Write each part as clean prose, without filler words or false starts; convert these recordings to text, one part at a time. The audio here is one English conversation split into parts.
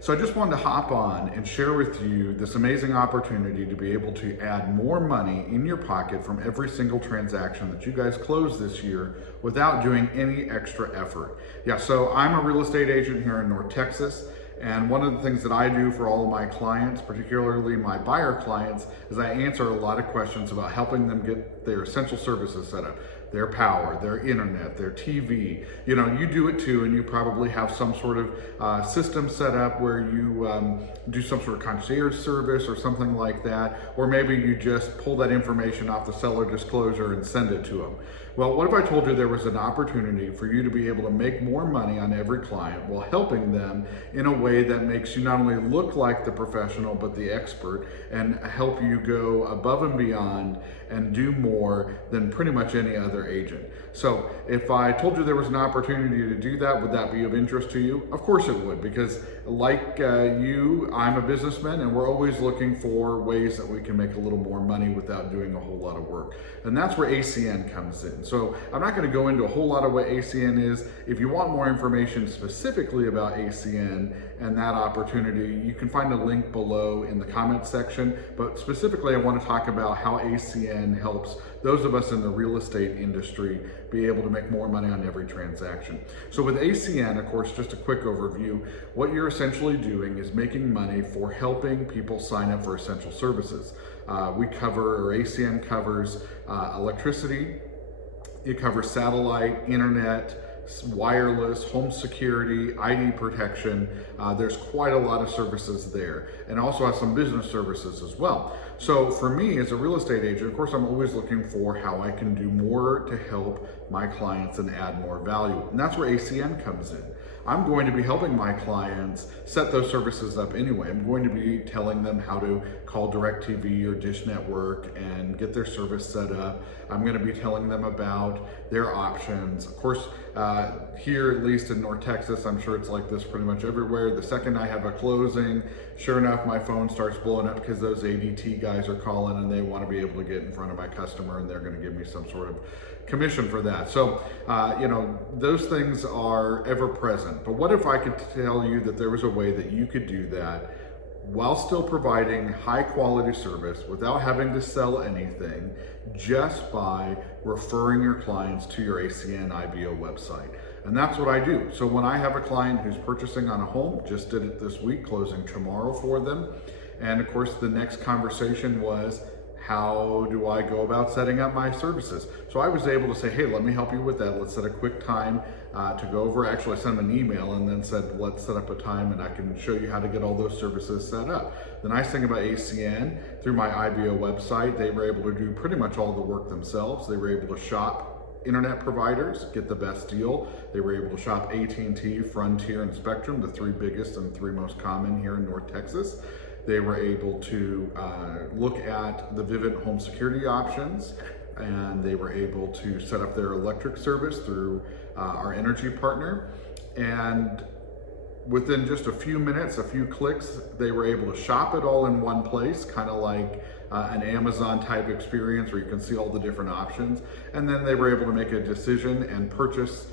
So I just wanted to hop on and share with you this amazing opportunity to be able to add more money in your pocket from every single transaction that you guys close this year without doing any extra effort. Yeah, so I'm a real estate agent here in North Texas. And one of the things that I do for all of my clients, particularly my buyer clients, is I answer a lot of questions about helping them get their essential services set up. Their power, their internet, their TV. You know, you do it too, and you probably have some sort of system set up where you do some sort of concierge service or something like that, or maybe you just pull that information off the seller disclosure and send it to them. Well, what if I told you there was an opportunity for you to be able to make more money on every client while helping them in a way that makes you not only look like the professional, but the expert, and help you go above and beyond and do more than pretty much any other agent. So if I told you there was an opportunity to do that, would that be of interest to you? Of course it would, because like you, I'm a businessman, and we're always looking for ways that we can make a little more money without doing a whole lot of work. And that's where ACN comes in. So I'm not going to go into a whole lot of what ACN is. If you want more information specifically about ACN and that opportunity, you can find a link below in the comments section. But specifically, I want to talk about how ACN helps those of us in the real estate industry be able to make more money on every transaction. So with ACN, of course, just a quick overview, what you're essentially doing is making money for helping people sign up for essential services. Or ACN covers electricity, it covers satellite, internet, wireless, home security, ID protection. There's quite a lot of services there, and also has some business services as well. So for me as a real estate agent, of course, I'm always looking for how I can do more to help my clients and add more value. And that's where ACN comes in. I'm going to be helping my clients set those services up anyway. I'm going to be telling them how to call DirecTV or Dish Network and get their service set up. I'm going to be telling them about their options. Of course, here, at least in North Texas, I'm sure it's like this pretty much everywhere. The second I have a closing, sure enough, my phone starts blowing up because those ADT guys are calling and they want to be able to get in front of my customer, and they're going to give me some sort of commission for that. So, you know, those things are ever present. But what if I could tell you that there was a way that you could do that while still providing high quality service without having to sell anything, just by referring your clients to your ACN IBO website? And that's what I do. So when I have a client who's purchasing on a home, just did it this week, closing tomorrow for them. And of course, the next conversation was, how do I go about setting up my services? So I was able to say, hey, let me help you with that. Let's set a quick time to go over. Actually, I sent them an email and then said, let's set up a time and I can show you how to get all those services set up. The nice thing about ACN, through my IBO website, they were able to do pretty much all the work themselves. They were able to shop internet providers, get the best deal. They were able to shop AT&T, Frontier, and Spectrum, the three biggest and three most common here in North Texas. They were able to look at the Vivint home security options, and they were able to set up their electric service through our energy partner. And within just a few minutes, a few clicks, they were able to shop it all in one place, kind of like an Amazon type experience where you can see all the different options. And then they were able to make a decision and purchase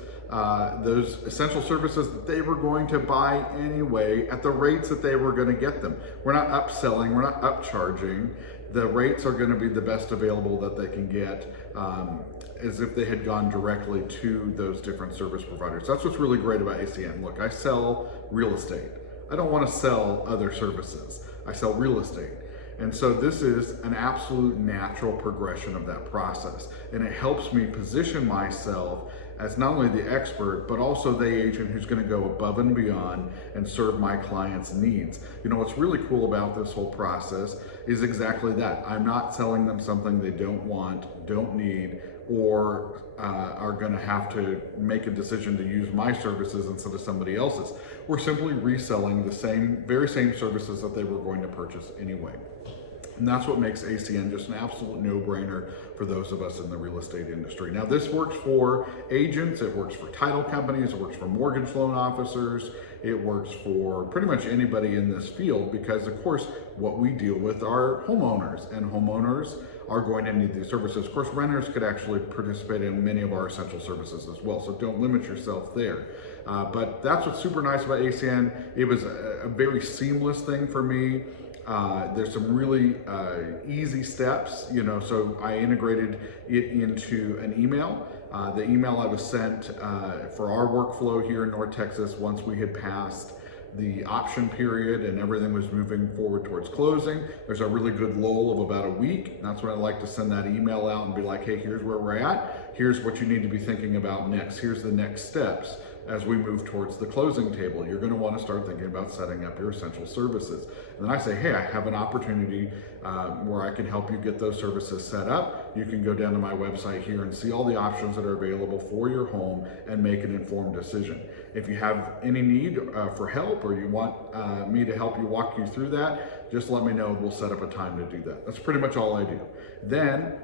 those essential services that they were going to buy anyway at the rates that they were going to get them. We're not upselling, we're not upcharging. The rates are going to be the best available that they can get, as if they had gone directly to those different service providers. That's what's really great about ACN. Look, I sell real estate. I don't want to sell other services. I sell real estate. And so this is an absolute natural progression of that process. And it helps me position myself as not only the expert, but also the agent who's going to go above and beyond and serve my clients' needs. You know, what's really cool about this whole process is exactly that. I'm not selling them something they don't want, don't need, or are going to have to make a decision to use my services instead of somebody else's. We're simply reselling the very same services that they were going to purchase anyway. And that's what makes ACN just an absolute no-brainer for those of us in the real estate industry. Now, this works for agents, it works for title companies, it works for mortgage loan officers, It works for pretty much anybody in this field because, of course, what we deal with are homeowners, and homeowners are going to need these services. Of course, renters could actually participate in many of our essential services as well, so don't limit yourself there. But that's what's super nice about ACN. It was a very seamless thing for me. There's some really easy steps, so I integrated it into an email. The email I was sent for our workflow here in North Texas, once we had passed the option period and everything was moving forward towards closing, there's a really good lull of about a week. And that's when I like to send that email out and be like, hey, here's where we're at. Here's what you need to be thinking about next. Here's the next steps. As we move towards the closing table, you're going to want to start thinking about setting up your essential services. And then I say, hey, I have an opportunity where I can help you get those services set up. You can go down to my website here and see all the options that are available for your home and make an informed decision. If you have any need for help, or you want me to help you walk you through that, just let me know. We'll set up a time to do that. That's pretty much all I do. Then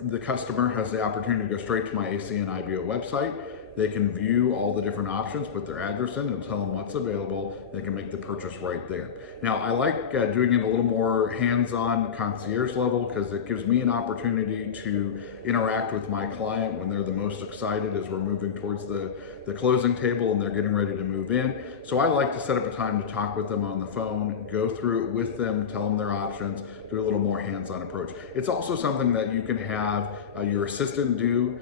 the customer has the opportunity to go straight to my ACN IBO website. They can view all the different options, put their address in and tell them what's available. They can make the purchase right there. Now, I like doing it a little more hands-on concierge level because it gives me an opportunity to interact with my client when they're the most excited as we're moving towards the closing table and they're getting ready to move in. So I like to set up a time to talk with them on the phone, go through it with them, tell them their options, do a little more hands-on approach. It's also something that you can have your assistant do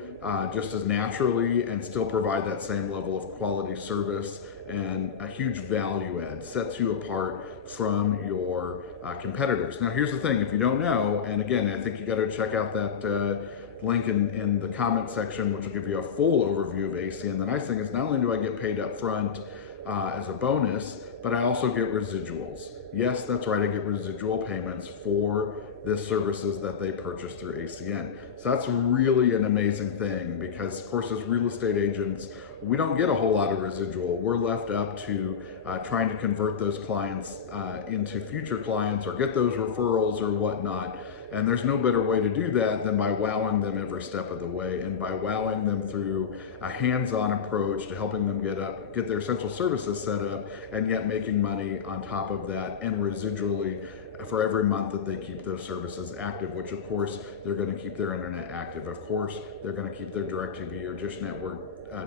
just as naturally and still provide that same level of quality service, and a huge value add. Sets you apart from your competitors. Now here's the thing, if you don't know, and again, I think you got to check out that link in the comment section, which will give you a full overview of ACN. The nice thing is not only do I get paid up front as a bonus, but I also get residuals. Yes, that's right, I get residual payments for the services that they purchase through ACN. So that's really an amazing thing because, of course, as real estate agents, we don't get a whole lot of residual. We're left up to trying to convert those clients into future clients or get those referrals or whatnot. And there's no better way to do that than by wowing them every step of the way, and by wowing them through a hands-on approach to helping them get their essential services set up, and yet making money on top of that and residually for every month that they keep those services active, which of course they're going to keep their internet active. Of course, they're going to keep their DirecTV or Dish Network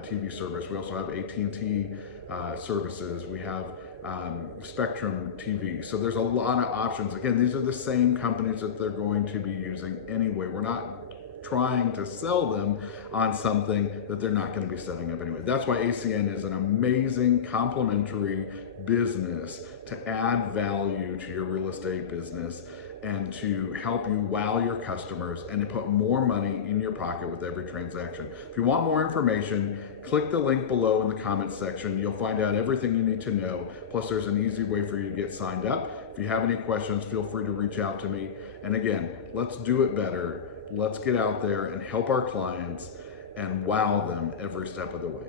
TV service. We also have AT&T services. We have Spectrum TV. So there's a lot of options. Again, these are the same companies that they're going to be using anyway. We're not trying to sell them on something that they're not going to be setting up anyway. That's why ACN is an amazing complementary business to add value to your real estate business and to help you wow your customers and to put more money in your pocket with every transaction. If you want more information, click the link below in the comments section. You'll find out everything you need to know. Plus, there's an easy way for you to get signed up. If you have any questions, feel free to reach out to me. And again, let's do it better. Let's get out there and help our clients and wow them every step of the way.